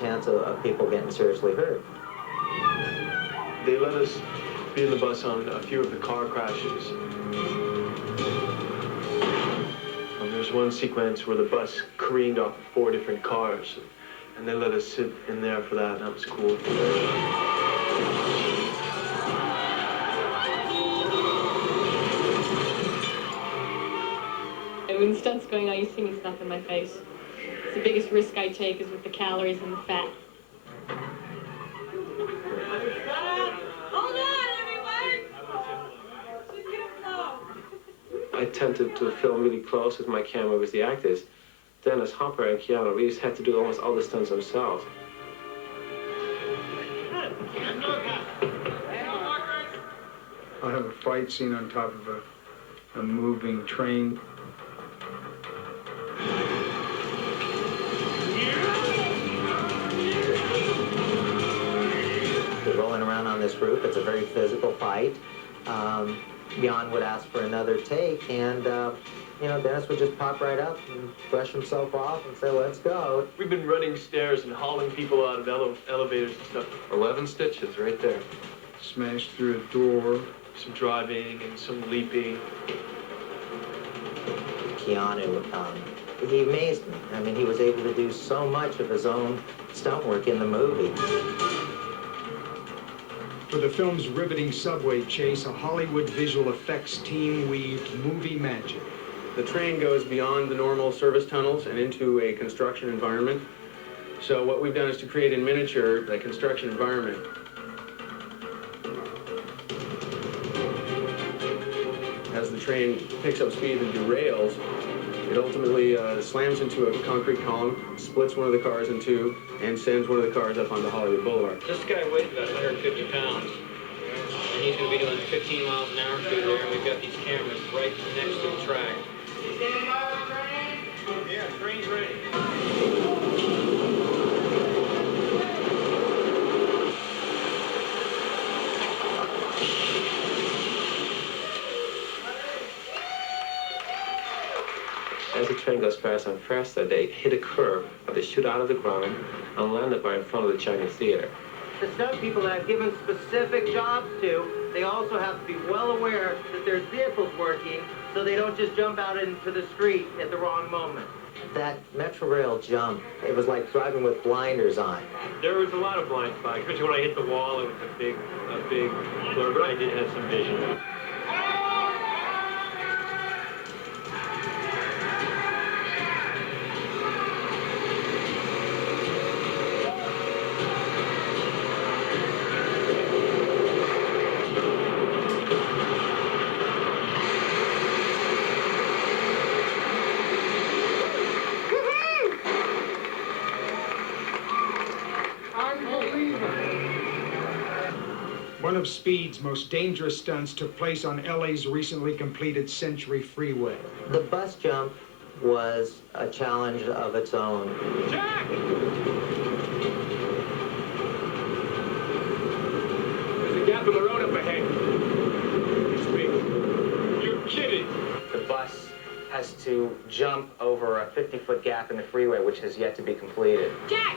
chance of people getting seriously hurt. They let us be in the bus on a few of the car crashes. There's one sequence where the bus careened off of 4 different cars, and they let us sit in there for that, and that was cool. When the stunt's going on, you see me stuff in my face. It's the biggest risk I take is with the calories and the fat. Hold on, everyone! She's gonna blow. I tended to film really close with my camera with the actors. Dennis Hopper and Keanu Reeves had to do almost all the stunts themselves. I'll have a fight scene on top of a moving train. They're rolling around on this roof. It's a very physical fight. Jan would ask for another take, and you know, Dennis would just pop right up and brush himself off and say, let's go. We've been running stairs and hauling people out of elevators and stuff. 11 stitches right there. Smashed through a door. Some driving and some leaping. Keanu, he amazed me. I mean, he was able to do so much of his own stunt work in the movie. For the film's riveting subway chase, a Hollywood visual effects team weaved movie magic. The train goes beyond the normal service tunnels and into a construction environment. So what we've done is to create in miniature the construction environment. As the train picks up speed and derails, it ultimately slams into a concrete column, splits one of the cars in two, and sends one of the cars up onto Hollywood Boulevard. This guy weighs about 150 pounds, and he's going to be doing 15 miles an hour through there, and we've got these cameras right next to the track. Standing by the train? Yeah, train's ready. As the train goes faster and faster, they hit a curve, they shoot out of the ground and landed right in front of the Chinese theater. The stunt people that I've given specific jobs to, they also have to be well aware that there's vehicles working, so they don't just jump out into the street at the wrong moment. That Metrorail jump, it was like driving with blinders on. There was a lot of blind spots, especially when I hit the wall. It was a big blur, but I did have some vision. One of Speed's most dangerous stunts took place on LA's recently completed Century Freeway. The bus jump was a challenge of its own. Jack! There's a gap in the road up ahead. You're kidding! The bus has to jump over a 50-foot gap in the freeway, which has yet to be completed. Jack!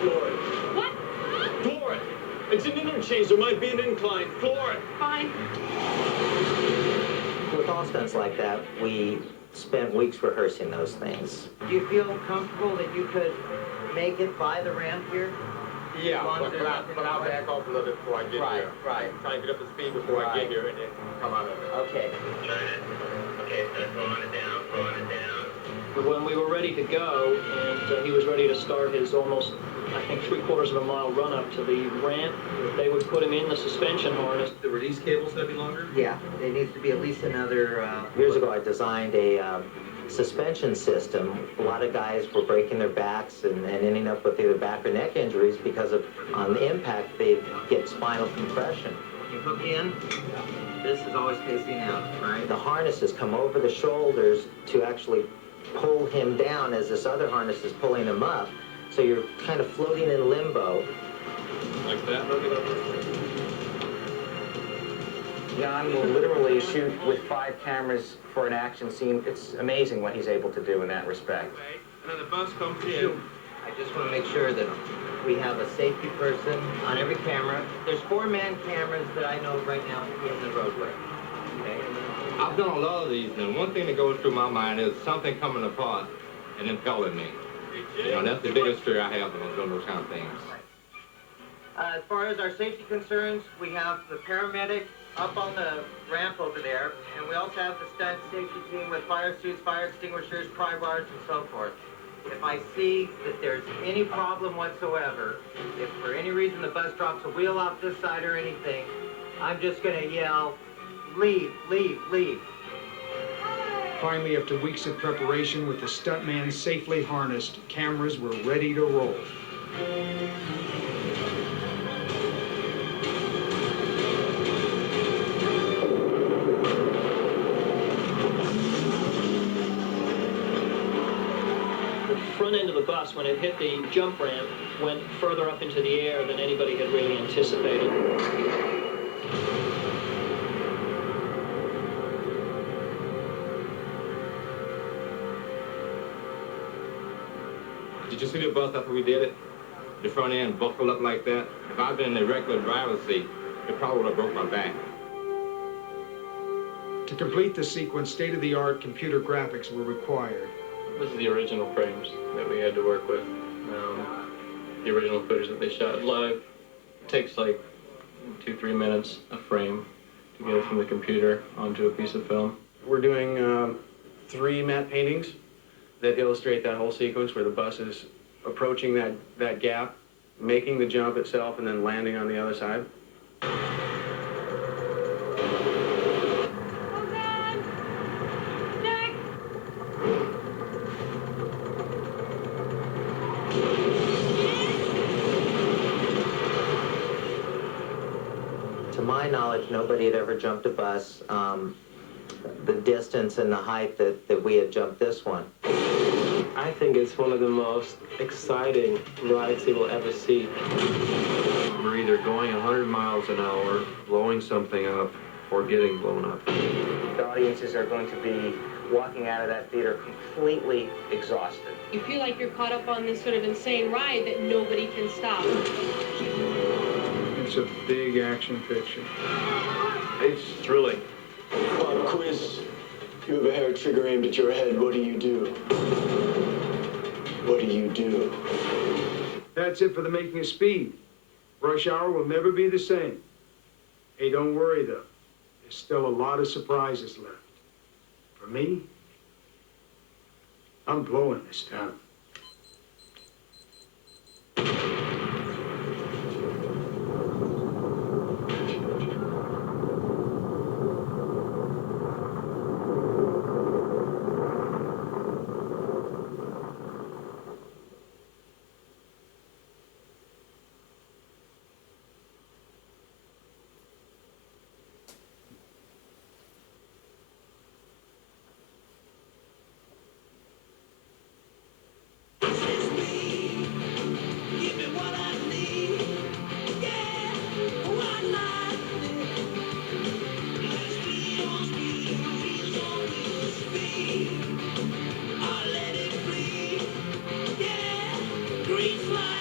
Floor it. What? Floor it. It's an interchange. There might be an incline. Floor it. Fine. With all stunts like that, we spent weeks rehearsing those things. Do you feel comfortable that you could make it by the ramp here? Yeah, but I'll back off a little bit before I get here. Right. Try and get up to speed before I get here and then come out of it. Okay. Okay, so throwing it down. When we were ready to go, and he was ready to start his almost, I think, 3/4 of a mile run up to the ramp, they would put him in the suspension harness. The release cables that be longer? Yeah, it needs to be at least another... Years ago, I designed a suspension system. A lot of guys were breaking their backs and ending up with either back or neck injuries because of, on the impact, they get spinal compression. You hook in, this is always facing out, right? The harnesses come over the shoulders to actually pull him down as this other harness is pulling him up. So you're kind of floating in limbo. Like that? Jan will literally shoot with 5 cameras for an action scene. It's amazing what he's able to do in that respect. And then the bus comes in, I just want to make sure that we have a safety person on every camera. There's 4-man cameras that I know right now in the roadway. Okay? I've done a lot of these, and one thing that goes through my mind is something coming apart and impaling me. You know, that's the biggest fear I have when I'm doing those kind of things. As far as our safety concerns, we have the paramedic up on the ramp over there, and we also have the stunt safety team with fire suits, fire extinguishers, pry bars, and so forth. If I see that there's any problem whatsoever, if for any reason the bus drops a wheel off this side or anything, I'm just going to yell, leave, leave, leave. Finally, after weeks of preparation with the stuntman safely harnessed, cameras were ready to roll. The front end of the bus, when it hit the jump ramp, went further up into the air than anybody had really anticipated. Did you see the bus after we did it? The front end buckled up like that. If I'd been in the regular driver's seat, it probably would have broke my back. To complete the sequence, state-of-the-art computer graphics were required. This is the original frames that we had to work with. The original footage that they shot live. It takes like 2-3 minutes a frame to get it from the computer onto a piece of film. We're doing 3 matte paintings that illustrate that whole sequence where the bus is approaching that gap, making the jump itself, and then landing on the other side. To my knowledge, nobody had ever jumped a bus the distance and the height that we had jumped this one. I think it's one of the most exciting rides you will ever see. We're either going 100 miles an hour, blowing something up, or getting blown up. The audiences are going to be walking out of that theater completely exhausted. You feel like you're caught up on this sort of insane ride that nobody can stop. It's a big action picture. It's thrilling. Pop quiz. You have a hair trigger aimed at your head. What do you do? What do you do? That's it for the making of Speed. Rush Hour will never be the same. Hey, don't worry, though. There's still a lot of surprises left. For me, I'm blowing this town. Green flag.